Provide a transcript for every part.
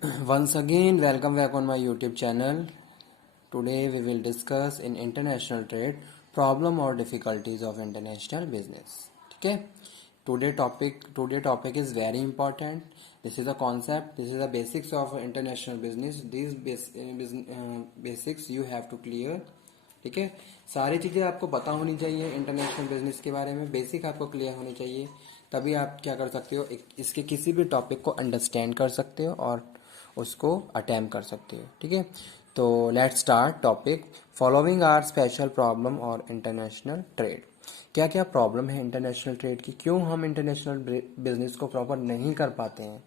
Once again, welcome back on my YouTube channel. Today we will discuss in international trade problem or difficulties of international business. ठीक है? Today topic is very important. This is a concept. This is the basics of international business. These basics you have to clear. ठीक है, सारी चीज़ें आपको पता होनी चाहिए इंटरनेशनल बिजनेस के बारे में, बेसिक आपको क्लियर होनी चाहिए, तभी आप क्या कर सकते हो, इसके किसी भी टॉपिक को अंडरस्टैंड कर सकते हो और उसको अटेम्प्ट कर सकते हो। ठीक है, तो let's start topic. Following are special problem और इंटरनेशनल ट्रेड। क्या क्या प्रॉब्लम है इंटरनेशनल ट्रेड की, क्यों हम इंटरनेशनल बिजनेस को प्रॉपर नहीं कर पाते हैं,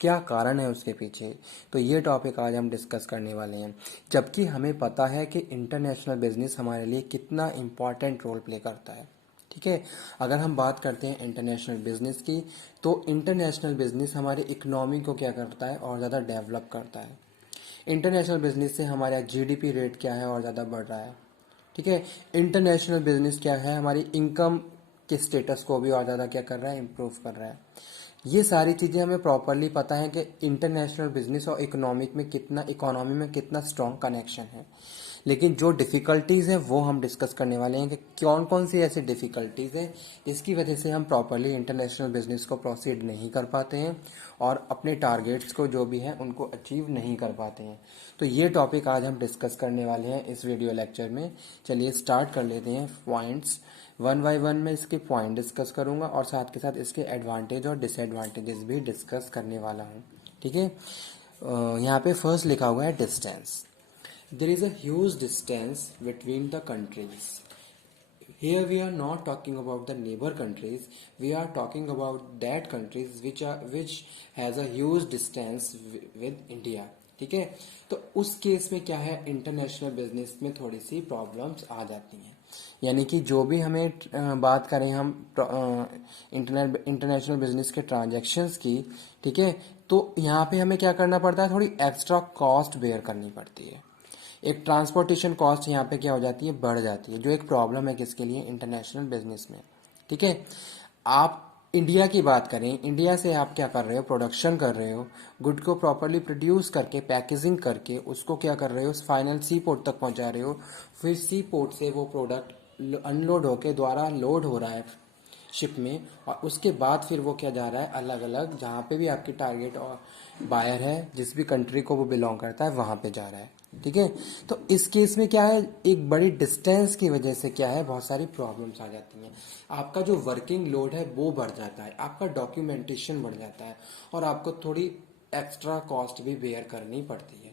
क्या कारण है उसके पीछे, तो ये टॉपिक आज हम डिस्कस करने वाले हैं। जबकि हमें पता है कि इंटरनेशनल बिजनेस हमारे लिए कितना इम्पॉर्टेंट रोल प्ले करता है। ठीक है, अगर हम बात करते हैं इंटरनेशनल बिजनेस की, तो इंटरनेशनल बिजनेस हमारे इकोनॉमी को क्या करता है और ज़्यादा डेवलप करता है। इंटरनेशनल बिजनेस से हमारा जीडीपी रेट क्या है और ज़्यादा बढ़ रहा है। ठीक है, इंटरनेशनल बिजनेस क्या है, हमारी इनकम के स्टेटस को भी और ज़्यादा क्या कर रहा है, इम्प्रूव कर रहा है। ये सारी चीज़ें हमें प्रॉपरली पता है कि इंटरनेशनल बिजनेस और इकोनॉमी में कितना स्ट्रॉन्ग कनेक्शन है। लेकिन जो डिफ़िकल्टीज़ हैं वो हम डिस्कस करने वाले हैं कि कौन कौन सी ऐसी डिफ़िकल्टीज़ हैं जिसकी वजह से हम प्रॉपरली इंटरनेशनल बिजनेस को प्रोसीड नहीं कर पाते हैं और अपने टारगेट्स को जो भी हैं उनको अचीव नहीं कर पाते हैं। तो ये टॉपिक आज हम डिस्कस करने वाले हैं इस वीडियो लेक्चर में। चलिए स्टार्ट कर लेते हैं। पॉइंट्स वन बाय वन में इसके पॉइंट डिस्कस करूंगा और साथ के साथ इसके एडवांटेज और डिसएडवांटेजेस भी डिस्कस करने वाला हूँ। ठीक है, यहाँ पे फर्स्ट लिखा हुआ है distance. There is a huge distance between the countries. Here we are not talking about the neighbor countries. We are talking about that countries which has a huge distance with India. ठीक है, तो उस case में क्या है, international business में थोड़ी सी problems आ जाती हैं। यानी कि जो भी हमें बात करें हम इंटरनेशनल बिजनेस के ट्रांजैक्शंस की, ठीक है, तो यहाँ पे हमें क्या करना पड़ता है, थोड़ी एक्स्ट्रा कॉस्ट बेयर करनी पड़ती है। एक ट्रांसपोर्टेशन कॉस्ट यहाँ पे क्या हो जाती है, बढ़ जाती है, जो एक प्रॉब्लम है किसके लिए, इंटरनेशनल बिजनेस में। ठीक है, आप इंडिया की बात करें, इंडिया से आप क्या कर रहे हो, प्रोडक्शन कर रहे हो, गुड को प्रॉपरली प्रोड्यूस करके पैकेजिंग करके उसको क्या कर रहे हो, फाइनल सी पोर्ट तक पहुंचा रहे हो, फिर सी पोर्ट से वो प्रोडक्ट अनलोड होके द्वारा लोड हो रहा है शिप में, और उसके बाद फिर वो क्या जा रहा है, अलग अलग जहाँ पे भी आपकी टारगेट और बायर है, जिस भी कंट्री को वो बिलोंग करता है वहाँ पे जा रहा है। ठीक है, तो इस केस में क्या है, एक बड़ी डिस्टेंस की वजह से क्या है, बहुत सारी प्रॉब्लम्स आ जाती हैं। आपका जो वर्किंग लोड है वो बढ़ जाता है, आपका डॉक्यूमेंटेशन बढ़ जाता है और आपको थोड़ी एक्स्ट्रा कॉस्ट भी बेयर करनी पड़ती है।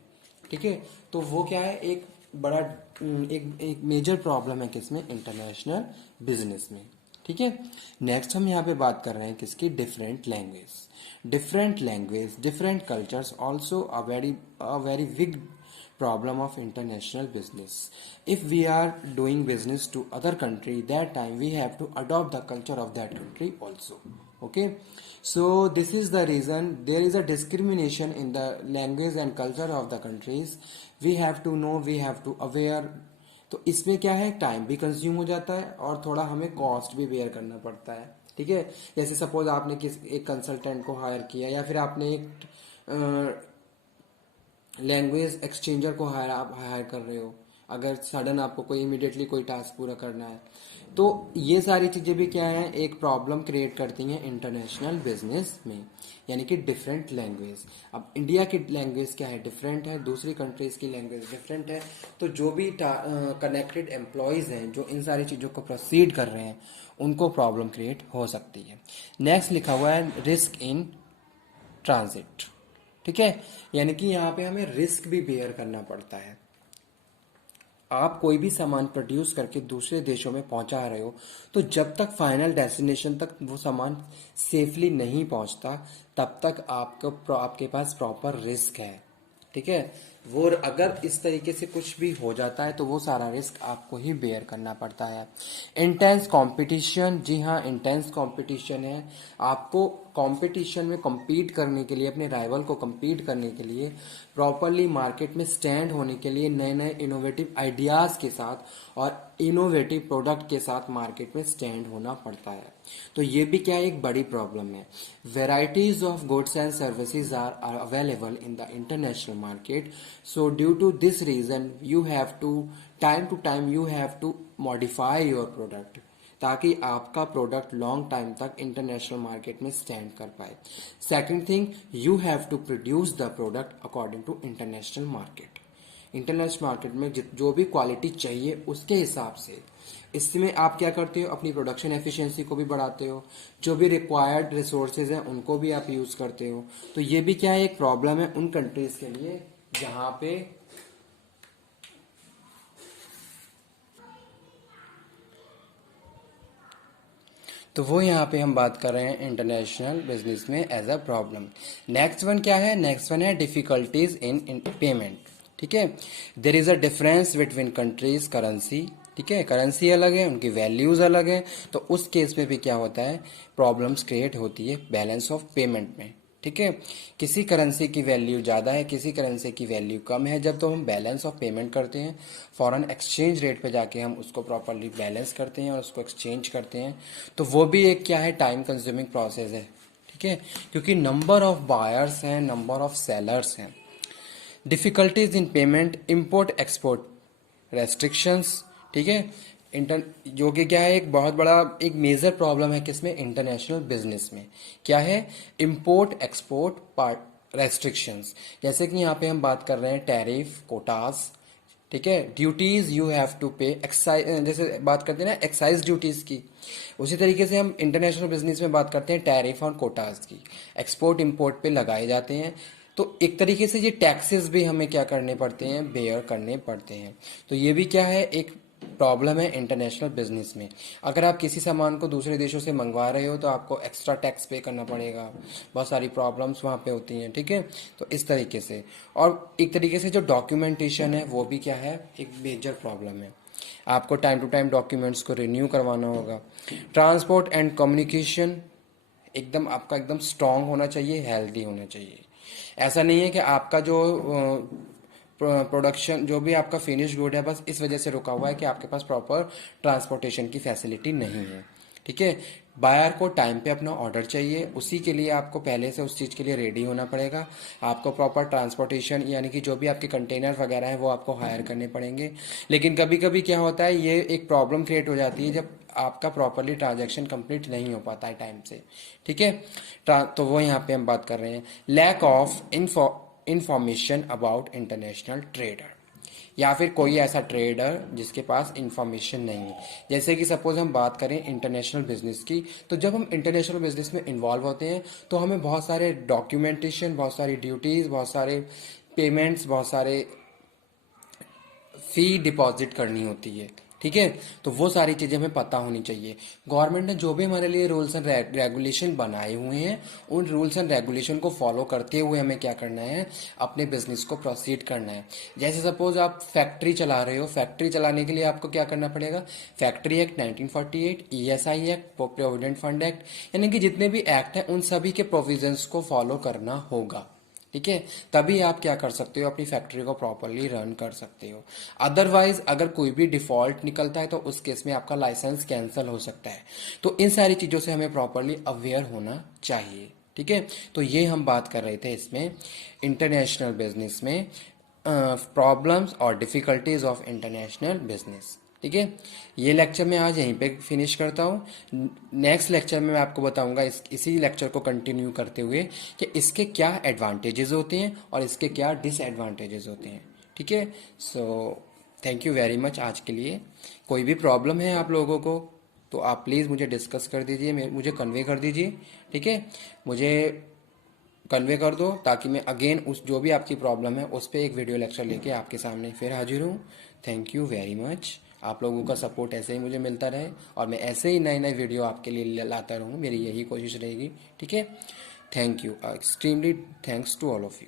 ठीक है, तो वो क्या है, एक बड़ा एक मेजर प्रॉब्लम है किसमें, इंटरनेशनल बिजनेस में। ठीक है, नेक्स्ट हम यहाँ पे बात कर रहे हैं किसकी, different language different cultures also a very big problem of international business. If we are doing business to other country, that time we have to adopt the culture of that country also. Okay, so this is the reason there is a discrimination in the language and culture of the countries. We have to know, we have to aware. तो इसमें क्या है, time भी consume हो जाता है और थोड़ा हमें कॉस्ट भी बेयर करना पड़ता है। ठीक है, जैसे सपोज आपने एक कंसल्टेंट को हायर किया या फिर आपने एक लैंग्वेज एक्सचेंजर को हायर कर रहे हो, अगर सडन आपको कोई इमिडिएटली कोई टास्क पूरा करना है, तो ये सारी चीज़ें भी क्या है, एक प्रॉब्लम क्रिएट करती हैं इंटरनेशनल बिजनेस में। यानी कि डिफरेंट लैंग्वेज, अब इंडिया की लैंग्वेज क्या है, डिफरेंट है, दूसरी कंट्रीज की लैंग्वेज डिफरेंट है, तो जो भी कनेक्टेड एम्प्लॉयज़ हैं जो इन सारी चीज़ों को प्रोसीड कर रहे हैं उनको प्रॉब्लम क्रिएट हो सकती है। नेक्स्ट लिखा हुआ है रिस्क इन ट्रांजिट। ठीक है, यानी कि यहाँ पे हमें रिस्क भी बेयर करना पड़ता है। आप कोई भी सामान प्रोड्यूस करके दूसरे देशों में पहुंचा रहे हो, तो जब तक फाइनल डेस्टिनेशन तक वो सामान सेफली नहीं पहुंचता तब तक आपके पास प्रॉपर रिस्क है। ठीक है, वो अगर इस तरीके से कुछ भी हो जाता है तो वो सारा रिस्क आपको ही बेयर करना पड़ता है। इंटेंस कंपटीशन, जी हाँ इंटेंस कंपटीशन है। आपको कंपटीशन में compete करने के लिए, अपने राइवल को compete करने के लिए, प्रॉपरली मार्केट में स्टैंड होने के लिए नए नए इनोवेटिव आइडियाज़ के साथ और इनोवेटिव प्रोडक्ट के साथ मार्केट में स्टैंड होना पड़ता है। तो ये भी क्या एक बड़ी प्रॉब्लम है। Varieties of goods and services are available in the international market, so due to this reason you have to time you have to modify your product, ताकि आपका प्रोडक्ट लॉन्ग टाइम तक इंटरनेशनल मार्केट में stand कर पाए। Second thing, you have to produce the product according to international market. International market में जो भी quality चाहिए उसके हिसाब से, इसमें आप क्या करते हो, अपनी प्रोडक्शन एफिशिएंसी को भी बढ़ाते हो, जो भी रिक्वायर्ड रिसोर्सेज हैं उनको भी आप यूज करते हो। तो ये भी क्या है एक प्रॉब्लम है उन कंट्रीज के लिए जहां पे तो वो यहाँ पे हम बात कर रहे हैं इंटरनेशनल बिजनेस में as a problem. Next one क्या है, नेक्स्ट वन है डिफिकल्टीज इन पेमेंट। ठीक है, there is a difference between countries currency. ठीक है, करेंसी अलग है, उनकी वैल्यूज अलग है, तो उस केस में भी क्या होता है, प्रॉब्लम्स क्रिएट होती है बैलेंस ऑफ पेमेंट में। ठीक है, किसी करेंसी की वैल्यू ज़्यादा है, किसी करेंसी की वैल्यू कम है, जब तो हम बैलेंस ऑफ पेमेंट करते हैं, फॉरेन एक्सचेंज रेट पे जाके हम उसको प्रॉपरली बैलेंस करते हैं और उसको एक्सचेंज करते हैं, तो वो भी एक क्या है टाइम कंज्यूमिंग प्रोसेस है। ठीक है, क्योंकि नंबर ऑफ बायर्स हैं, नंबर ऑफ सेलर्स हैं। Difficulties in payment, import export restrictions. ठीक है, इंटर जो कि क्या है एक बहुत बड़ा एक मेजर प्रॉब्लम है किसमें, इंटरनेशनल बिजनेस में। क्या है, इम्पोर्ट एक्सपोर्ट पार्ट रेस्ट्रिक्शंस। जैसे कि यहाँ पे हम बात कर रहे हैं टैरिफ, कोटास। ठीक है, ड्यूटीज यू हैव टू पे, एक्साइज जैसे बात करते हैं ना एक्साइज ड्यूटीज की, उसी तरीके से हम इंटरनेशनल बिजनेस में बात करते हैं टैरिफ और कोटास की, एक्सपोर्ट इंपोर्ट पे लगाए जाते हैं। तो एक तरीके से ये टैक्सेस भी हमें क्या करने पड़ते हैं, बेयर करने पड़ते हैं। तो ये भी क्या है एक प्रॉब्लम है इंटरनेशनल बिजनेस में। अगर आप किसी सामान को दूसरे देशों से मंगवा रहे हो तो आपको एक्स्ट्रा टैक्स पे करना पड़ेगा, बहुत सारी प्रॉब्लम्स वहाँ पे होती हैं। ठीक है, तो इस तरीके से, और एक तरीके से जो डॉक्यूमेंटेशन है वो भी क्या है एक मेजर प्रॉब्लम है। आपको टाइम टू टाइम डॉक्यूमेंट्स को रिन्यू करवाना होगा। ट्रांसपोर्ट एंड कम्युनिकेशन एकदम आपका एकदम स्ट्रांग होना चाहिए, हेल्दी होना चाहिए। ऐसा नहीं है कि आपका जो प्रोडक्शन जो भी आपका फिनिश गुड है बस इस वजह से रुका हुआ है कि आपके पास प्रॉपर ट्रांसपोर्टेशन की फैसिलिटी नहीं है। ठीक है, बायर को टाइम पे अपना ऑर्डर चाहिए, उसी के लिए आपको पहले से उस चीज़ के लिए रेडी होना पड़ेगा। आपको प्रॉपर ट्रांसपोर्टेशन यानी कि जो भी आपके कंटेनर वगैरह हैं वो आपको हायर करने पड़ेंगे। लेकिन कभी कभी क्या होता है, ये एक प्रॉब्लम क्रिएट हो जाती है जब आपका प्रॉपरली ट्रांजैक्शन कंप्लीट नहीं हो पाता है टाइम से। ठीक है, तो वो यहाँ पे हम बात कर रहे हैं lack of information about international trader, या फिर कोई ऐसा ट्रेडर जिसके पास इंफॉर्मेशन नहीं है। जैसे कि सपोज हम बात करें इंटरनेशनल बिजनेस की, तो जब हम इंटरनेशनल बिजनेस में इन्वॉल्व होते हैं तो हमें बहुत सारे डॉक्यूमेंटेशन, बहुत सारी ड्यूटीज, बहुत सारे पेमेंट्स, बहुत सारे फी डिपॉजिट करनी होती है। ठीक है, तो वो सारी चीज़ें हमें पता होनी चाहिए। गवर्नमेंट ने जो भी हमारे लिए रूल्स एंड रेगुलेशन बनाए हुए हैं उन रूल्स एंड रेगुलेशन को फॉलो करते हुए हमें क्या करना है, अपने बिजनेस को प्रोसीड करना है। जैसे सपोज आप फैक्ट्री चला रहे हो, फैक्ट्री चलाने के लिए आपको क्या करना पड़ेगा, factory act 1948, ESI act, provident fund act, यानी कि जितने भी एक्ट हैं उन सभी के प्रोविजंस को फॉलो करना होगा। ठीक है, तभी आप क्या कर सकते हो, अपनी फैक्ट्री को प्रॉपरली रन कर सकते हो। अदरवाइज अगर कोई भी डिफॉल्ट निकलता है तो उस केस में आपका लाइसेंस कैंसिल हो सकता है। तो इन सारी चीज़ों से हमें प्रॉपरली अवेयर होना चाहिए। ठीक है, तो ये हम बात कर रहे थे इसमें इंटरनेशनल बिजनेस में प्रॉब्लम्स और डिफिकल्टीज ऑफ इंटरनेशनल बिजनेस। ठीक है, ये लेक्चर मैं आज यहीं पे फिनिश करता हूँ। नेक्स्ट लेक्चर में मैं आपको बताऊंगा इसी लेक्चर को कंटिन्यू करते हुए कि इसके क्या एडवांटेजेस होते हैं और इसके क्या डिसएडवांटेजेस होते हैं। ठीक है, so thank you very much आज के लिए। कोई भी प्रॉब्लम है आप लोगों को तो आप प्लीज़ मुझे डिस्कस कर दीजिए, मुझे कन्वे कर दीजिए। ठीक है, मुझे कन्वे कर दो ताकि मैं अगेन उस जो भी आपकी प्रॉब्लम है उस पर एक वीडियो लेक्चर लेके आपके सामने फिर हाजिर हूँ। Thank you very much. आप लोगों का सपोर्ट ऐसे ही मुझे मिलता रहे और मैं ऐसे ही नए नए वीडियो आपके लिए लाता रहूँ, मेरी यही कोशिश रहेगी। ठीक है, thank you, extremely thanks to all of you.